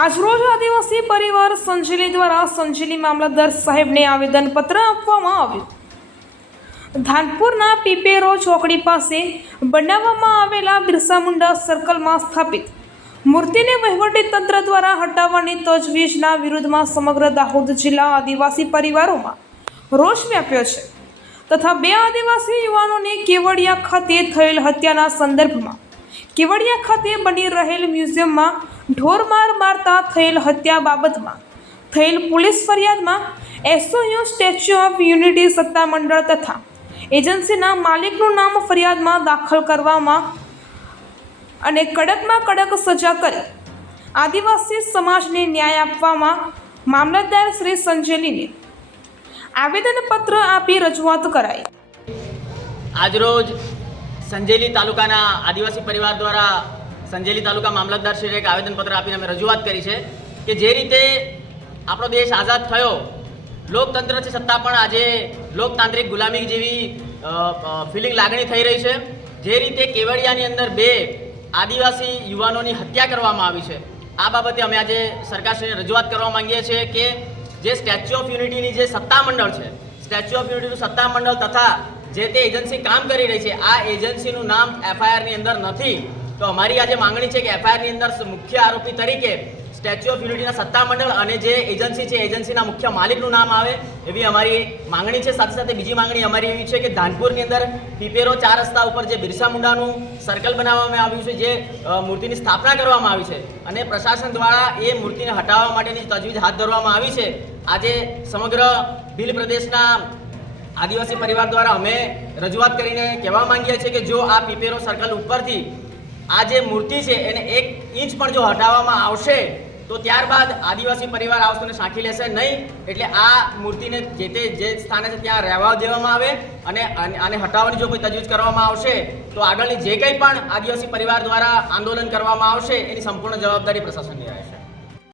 આજરોજ આદિવાસી પરિવાર સંજેલી દ્વારા સંજેલી મામલતદાર સાહેબને આવેદનપત્ર આપવામાં આવ્યું. ધાનપુરના પીપેરો ચોકડી પાસે બનાવવામાં આવેલા બિરસા મુંડા સર્કલમાં સ્થાપિત. મૂર્તિને વહીવટી તંત્ર દ્વારા હટાવવાની તજવીજના વિરુદ્ધમાં સમગ્ર દાહોદ જિલ્લા આદિવાસી પરિવારોમાં રોષ વ્યાપ્યો છે. તથા બે આદિવાસી યુવાનોને કેવડિયા ખાતે થયેલ હત્યાના સંદર્ભમાં કેવડિયા ખાતે બની રહેલ મ્યુઝિયમમાં ઢોરમાર મારતા થયેલ હત્યા બાબતમાં થયેલ પોલીસ ફરિયાદમાં એસઓયુ સ્ટેચ્યુ ઓફ યુનિટી સત્તામંડળ તથા એજન્સીના માલિકનું નામ ફરિયાદમાં દાખલ કરવામાં અને કડકમાં કડક સજા કરી આદિવાસી સમાજને ન્યાય આપવામાં મામલતદાર શ્રી સંજેલીને આવેદનપત્ર આપી રજૂઆત કરાઈ. આજરોજ સંજેલી તાલુકાના આદિવાસી પરિવાર દ્વારા સંજેલી તાલુકા મામલતદારશ્રીને એક આવેદનપત્ર આપીને અમે રજૂઆત કરી છે કે જે રીતે આપણો દેશ આઝાદ થયો લોકતંત્રથી સત્તા પણ આજે લોકતાંત્રિક ગુલામી જેવી ફિલિંગ લાગણી થઈ રહી છે. જે રીતે કેવડિયાની અંદર બે આદિવાસી યુવાનોની હત્યા કરવામાં આવી છે. આ બાબતે અમે આજે સરકારશ્રીને રજૂઆત કરવા માંગીએ છીએ કે જે સ્ટેચ્યુ ઓફ યુનિટીની જે સત્તામંડળ છે, સ્ટેચ્યુ ઓફ યુનિટીનું સત્તામંડળ તથા જે તે એજન્સી કામ કરી રહી છે, આ એજન્સીનું નામ એફઆઈઆરની અંદર નથી. તો અમારી આજે માંગણી છે કે એફઆઈઆરની અંદર મુખ્ય આરોપી તરીકે સ્ટેચ્યુ ઓફ યુનિટીના સત્તામંડળ અને જે એજન્સી છે એજન્સીના મુખ્ય માલિકનું નામ આવે, એવી અમારી માંગણી છે. સાથે સાથે બીજી માંગણી અમારી એવી છે કે ધાનપુરની અંદર પીપેરો ચાર રસ્તા ઉપર જે બિરસા મુંડાનું સર્કલ બનાવવામાં આવ્યું છે, જે મૂર્તિની સ્થાપના કરવામાં આવી છે અને પ્રશાસન દ્વારા એ મૂર્તિને હટાવવા માટેની તજવીજ હાથ ધરવામાં આવી છે. આજે સમગ્ર ભીલ પ્રદેશના આદિવાસી પરિવાર દ્વારા અમે રજૂઆત કરીને કહેવા માંગીએ છીએ કે જો આ પીપેરો સર્કલ ઉપરથી આ જે મૂર્તિ છે એને એક ઇંચ પણ જો હટાવવામાં આવશે, તો ત્યારબાદ આદિવાસી પરિવાર આવશોને સાંખી લેશે નહીં. એટલે આ મૂર્તિને જે તે જે સ્થાને છે ત્યાં રહેવા દેવામાં આવે અને આને હટાવવાની જો કોઈ તજવીજ કરવામાં આવશે, તો આગળની જે કંઈ પણ આદિવાસી પરિવાર દ્વારા આંદોલન કરવામાં આવશે, એની સંપૂર્ણ જવાબદારી પ્રશાસનની રહેશે.